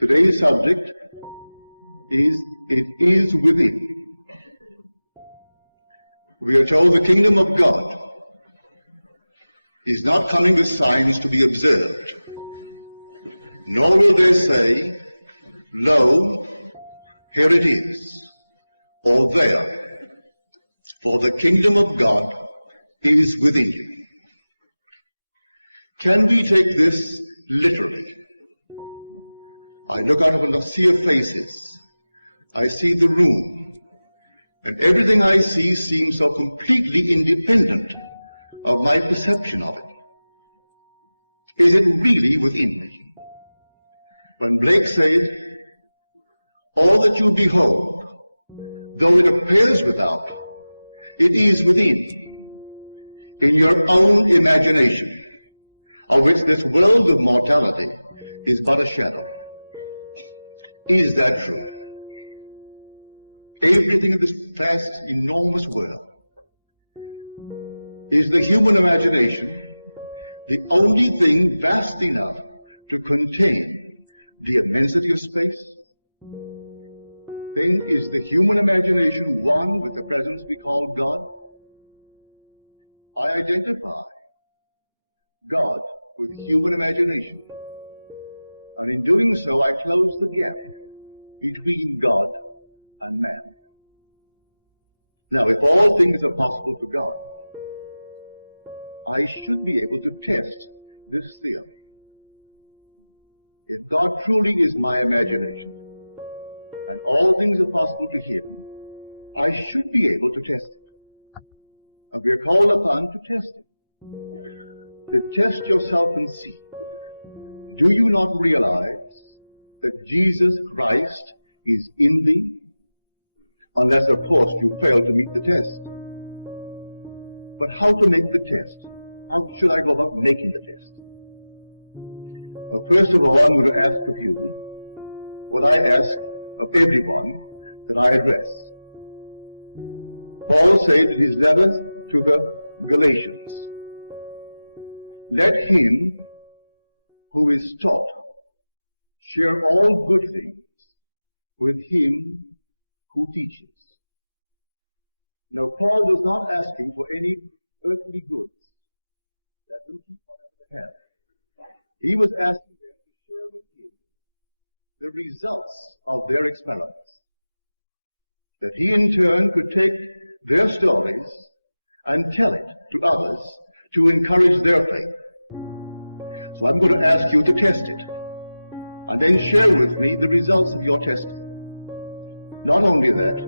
Today's subject is, it is within. We are told the kingdom of God is not coming with signs to be observed, nor will they say, lo, here it is, or there, for the kingdom of God is within you. Can we take this literally? I look out upon the sea of faces. I see the room, and everything I see seems so completely independent of my perception of it. Is it really within me? When Blake said, all that you behold, though it appears without, it is within, in your own imagination, of which this world of mortality is but a shadow. Is that true? Everything in this vast, enormous world, is the human imagination the only thing vast enough to contain the immensity of space? Then is the human imagination one with the presence we call God? I identify God with human imagination, and in doing so I close the gap between God and man. Now, if all things are possible to God, I should be able to test this theory. If God truly is my imagination, and all things are possible to Him, I should be able to test it. And we are called upon to test it. To test yourself and see. Do you not realize that Jesus Christ is in thee? Unless, of course, you fail to meet the test. But how to make the test? How should I go about making the test? Well, first of all, I'm going to ask of you what I ask of everyone that I address. Paul said in his letters to the Galatians, let him who is taught share all good things with him who teaches. Now, Paul was not asking for any earthly goods. Let them keep whatever they have. He was asking them to share with him the results of their experiments, that he in turn could take their stories and tell it to others to encourage their faith. So I'm going to ask you to test it, and then share with me the results of your testing. Not only that,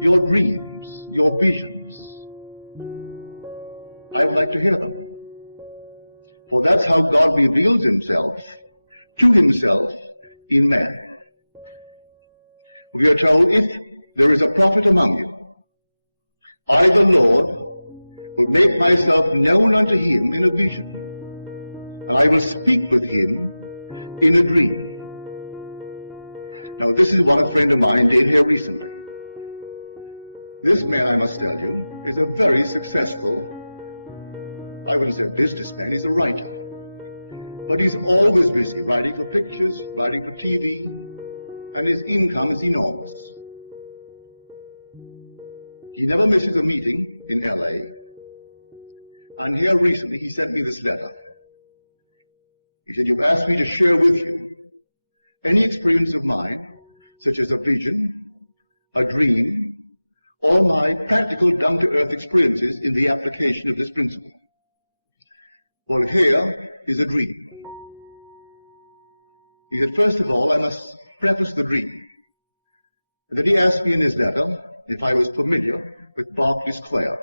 your dreams, your visions, I would like to hear them. For that's how God reveals himself to himself in man. We are told, if there is a prophet among you, I, the Lord, will make myself known unto him in a vision, and I will speak with him in a dream. Now, this is what a friend of mine did here recently. This man, I must tell you, is a very successful, I wouldn't say a businessman, he's a writer. But he's always busy writing for pictures, writing for TV, and his income is enormous. He never misses a meeting in LA. And here recently he sent me this letter. He said, you've asked me to share with you any experience of mine, such as a vision, a dream, or my practical down-to-earth experiences in the application of this principle. Well, here is a dream. He said, first of all, I must preface the dream. And then he asked me in his letter if I was familiar with Berkeley Square,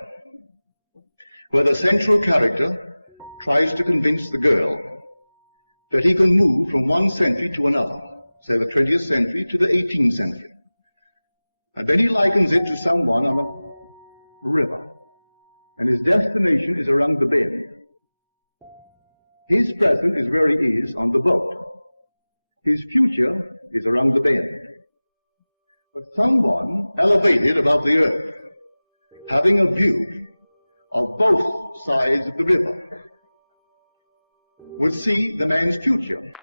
where the central character tries to convince the girl that he can move from one century to another, say the 20th century to the 18th century. And then he likens it to someone on a river, and his destination is around the bend. His present is where he is on the boat. His future is around the bend. But someone elevated above the earth, having a view of both sides of the river, would see the man's future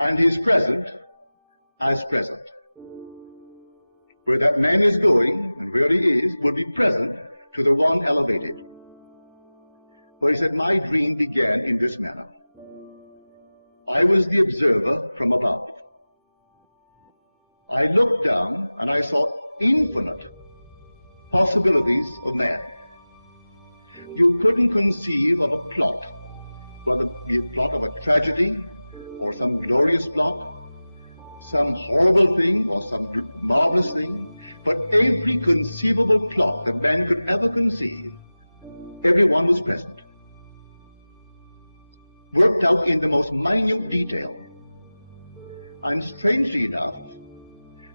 and he is present as present. Where that man is going and where he is will be present to the one elevated. But he said, my dream began in this manner. I was the observer from above. I looked down and I saw infinite possibilities of man. You couldn't conceive of a plot, whether it be a plot of a tragedy or some glorious plot, some horrible thing or some marvelous thing, but every conceivable plot that man could ever conceive, everyone was present, worked out in the most minute detail. And strangely enough,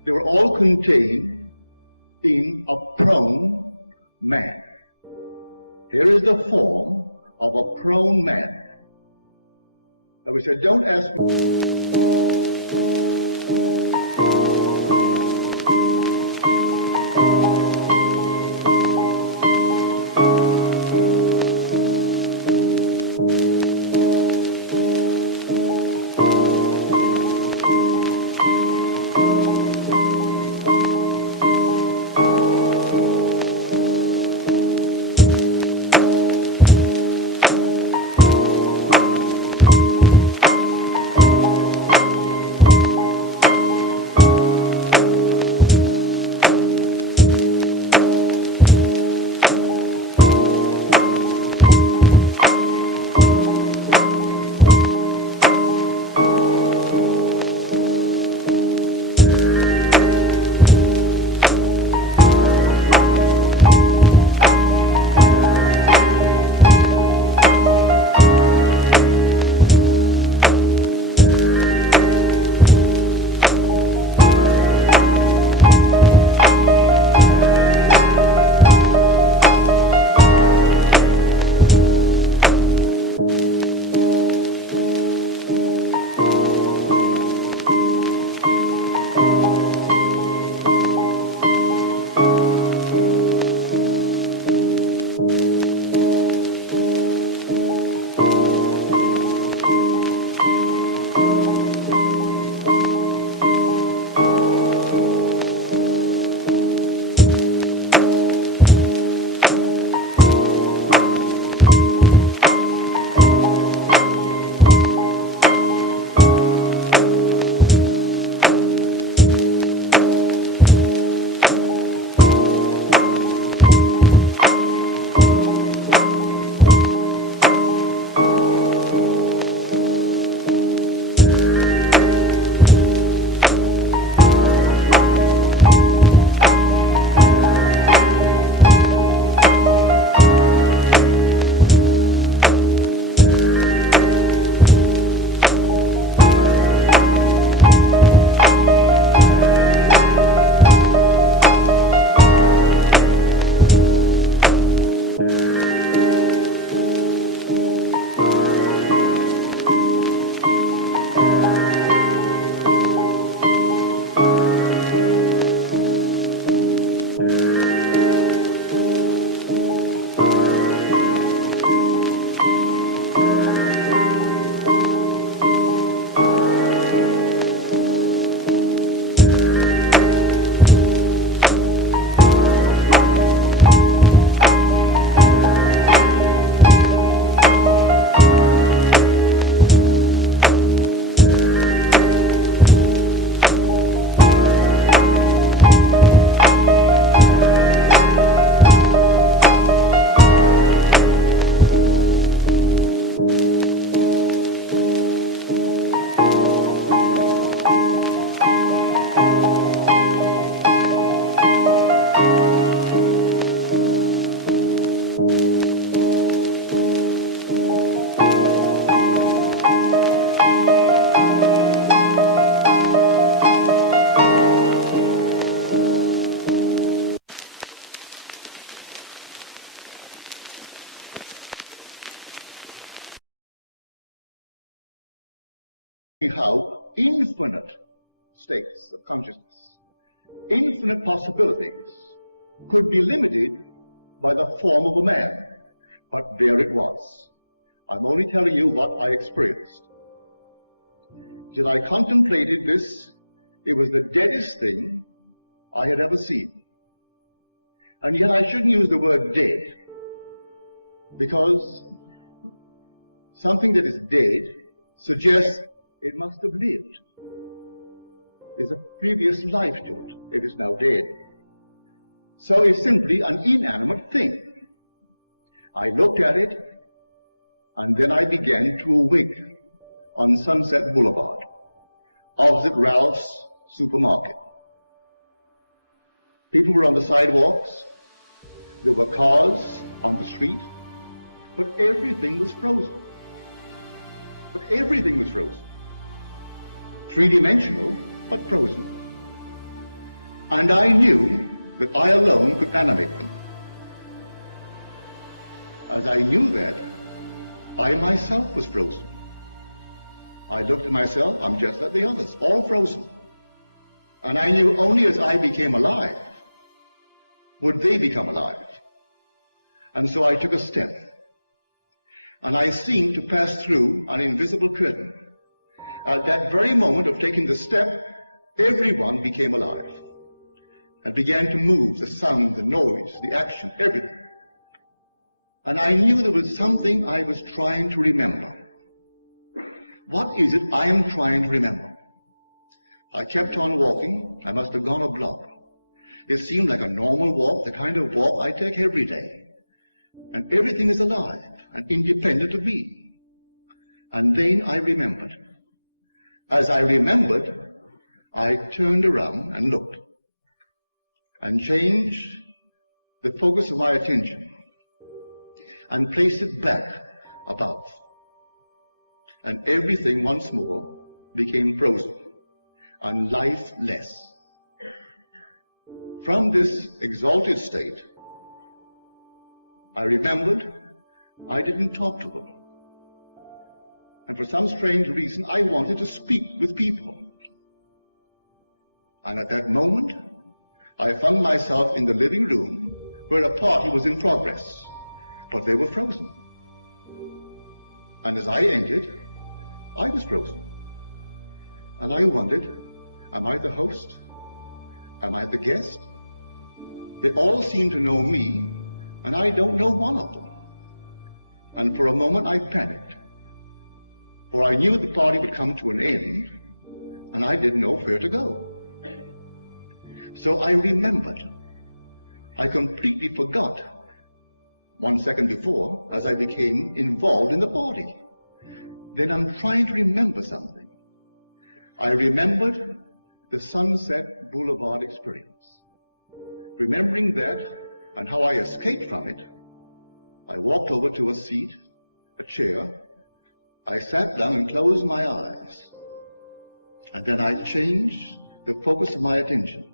they were all contained in a prone man. Here is the form of a prone man. And we said, don't ask me. How infinite states of consciousness, infinite possibilities could be limited by the form of a man. But there it was. I'm only telling you what I experienced. Till I contemplated this, it was the deadest thing I had ever seen. And yet I shouldn't use the word dead, because something that is dead suggests it must have lived. There's a previous life to it, if it's now dead. So it's simply an inanimate thing. I looked at it, and then I began to awake on Sunset Boulevard, opposite Ralph's supermarket. People were on the sidewalks, there were cars on the street, but everything was frozen. But everything was frozen. Three-dimensional, but frozen. And I knew that I alone could animate them. As I knew that, I myself was frozen. I looked at myself, I'm just like the others, all frozen. And I knew only as I became alive would they become alive. And so I took a step. And I seemed to pass through an invisible curtain. At that very moment of taking the step, everyone became alive and began to move, the sound, the noise, the action, everything. And I knew there was something I was trying to remember. What is it I am trying to remember? I kept on walking. I must have gone a block. It seemed like a normal walk, the kind of walk I take every day. And everything is alive and independent of me. And then I remembered. As I remembered, I turned around and looked and changed the focus of my attention and placed it back above. And everything once more became frozen and lifeless. From this exalted state, I remembered I didn't talk to them. And for some strange reason, I wanted to speak with people. And at that moment, I found myself in the living room where a party was in progress, but they were frozen. And as I entered, I was frozen. And I wondered, am I the host? Am I the guest? They all seem to know me, and I don't know one of them. And for a moment I panicked, for I knew the party would come to an end, and I didn't know where to go. So I remembered. I completely forgot 1 second before as I became involved in the party. Then I'm trying to remember something. I remembered the Sunset Boulevard experience. Remembering that and how I escaped from it, I walked over to a seat, a chair. I sat down and closed my eyes. And then I changed the focus of my attention.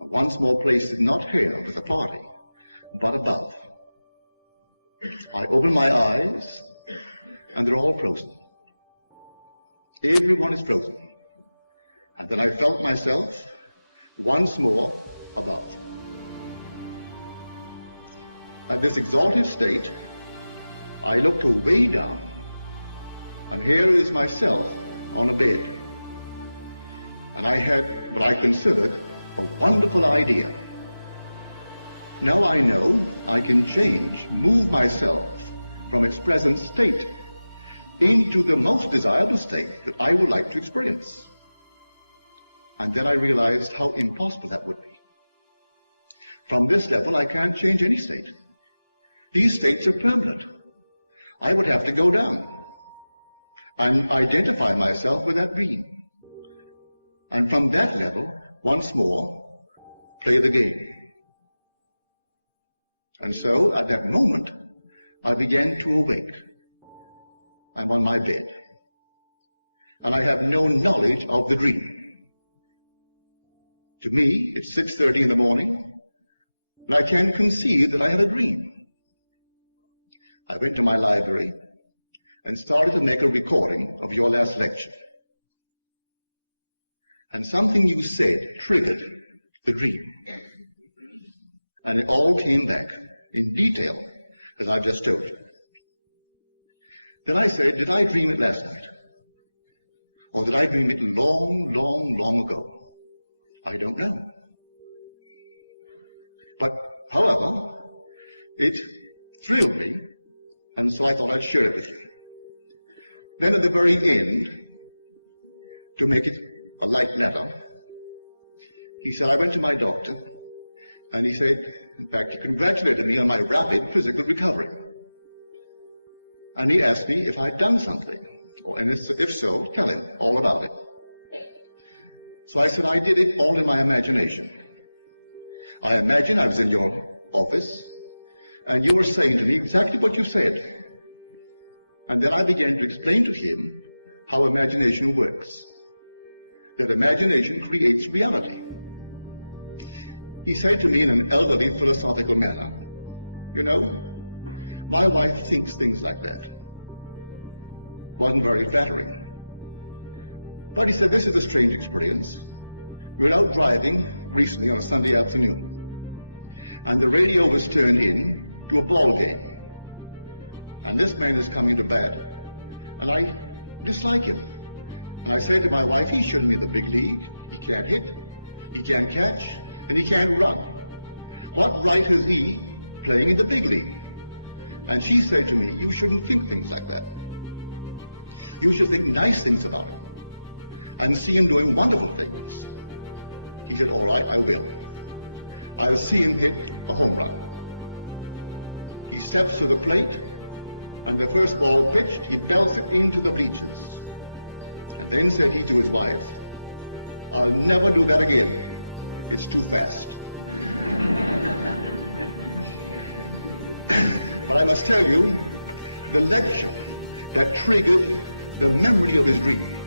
I once more placed it not here with the party, but above. I opened my eyes, and they're all frozen. Everyone is frozen. And then I felt myself once more above. At this exalted state, I looked way down, and here is myself on a bed. And I had what I considered a wonderful idea. Now I know I can change, move myself from its present state into the most desirable state that I would like to experience. And then I realized how impossible that would be. From this level, I can't change any state. These states are permanent. I would have to go down and identify myself with that being. And from that level, once more, play the game. And so, at that moment, I began to awake. I'm on my bed. And I have no knowledge of the dream. To me, it's 6:30 in the morning, and I can't conceive that I had a dream. I went to my library and started to make a recording of your last lecture. And something you said triggered the dream. And it all came back in detail, as I've just told you. Then I said, did I dream it last night? Or did I dream it long, long, long ago? I don't know. But, however, it thrilled me, and so I thought I'd share it with you. Then at the very end, to make it a light letter, he said, I went to my doctor, and he said, in fact, he congratulated me on my rapid physical recovery. And he asked me if I'd done something, and if so, tell him all about it. So I said, I did it all in my imagination. I imagined I was in your office, and you were saying to me exactly what you said. And then I began to explain to him how imagination works. That imagination creates reality. He said to me in an elderly philosophical manner, you know, my wife thinks things like that. Wasn't very flattering. But he said, this is a strange experience. We were out driving recently on a Sunday afternoon, and the radio was turned in to a ball game. And this man is coming to bat, and I dislike him. And I said to my wife, he shouldn't be in the big league. He can't hit, he can't catch, and he can't run. What right has he playing in the big league? And she said to me, you shouldn't think things like that. You should think nice things about him and see him doing wonderful things. He said, all right, I will. I'll see him hit a home run. He steps to the plate, and the first ball pitched, he belts it into the bleachers. And then said he to his wife, I'll never do that again. It's too fast. But I must tell you, the lecture that triggered the memory of his dream.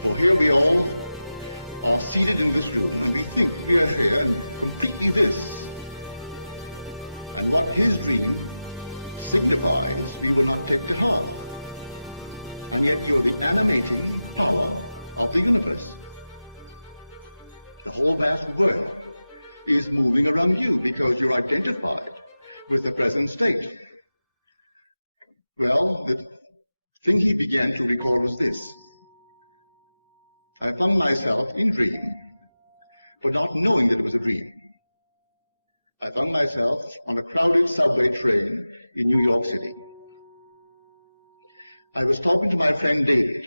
For here we all are seated in this room, and we think we are here and completely this. And what his dream signifies, we will not take to heart. And yet you're the animating power of the universe. The whole vast world is moving around you because you're identified with the present state. Well, the thing he began to recall was this. I found myself in dream, but not knowing that it was a dream. I found myself on a crowded subway train in New York City. I was talking to my friend David,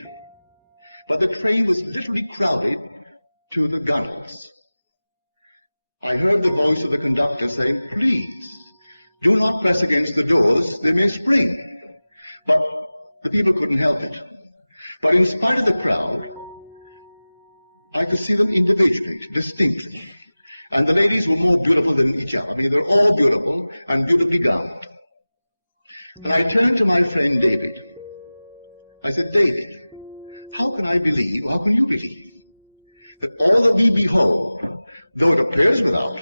but the train was literally crowded to the gunnels. I heard the voice of the conductor saying, please, do not press against the doors, they may spring. But the people couldn't help it. But in spite of the crowd, I could see them individually, distinctly. And the ladies were more beautiful than each other. I mean, they're all beautiful and beautifully gowned. And I turned to my friend David. I said, David, how can I believe, how can you believe, that all that we behold, though it appears without,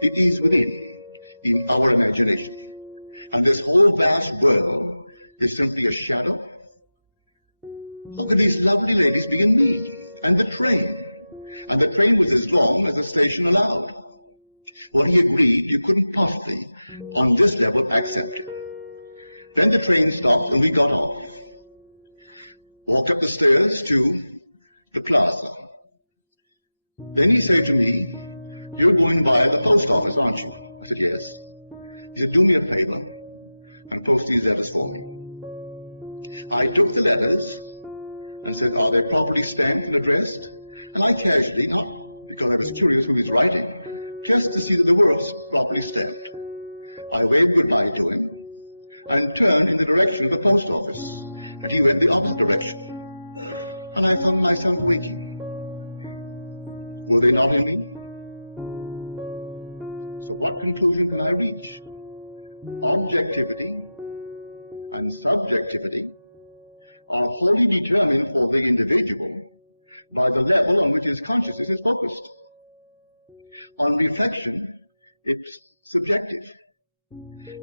it is within, in our imagination. And this whole vast world is simply a shadow? How could these lovely ladies be in me? And the train? And the train was as long as the station allowed. Well, he agreed you couldn't possibly, on this level, accept it. Then the train stopped and we got off. Walked up the stairs to the plaza. Then he said to me, you're going via the post office, aren't you? I said, yes. He said, do me a favor and post these letters for me. I took the letters and said, are they properly stamped and addressed? And I casually, not because I was curious who he's writing, just to see that they were properly stamped. I waved goodbye to him and turned in the direction of the post office, and he went the opposite direction. And I found myself waking. Were they not in me? So what conclusion can I reach? Objectivity and subjectivity are wholly determined for the individual by the level on which his consciousness is focused. On reflection, it's subjective.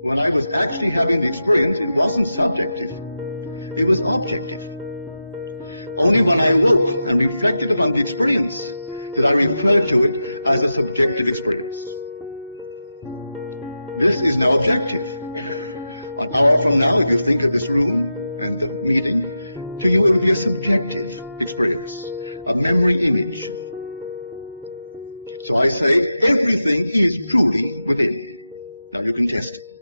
When I was actually having the experience, it wasn't subjective, it was objective. Only when I woke and reflected upon the experience did I refer to it as a subjective experience. This is now objective. An hour from now, if you think of this room and the meeting, To you, it would be a subjective experience, a memory image. So I say everything is truly within. Now you can test it.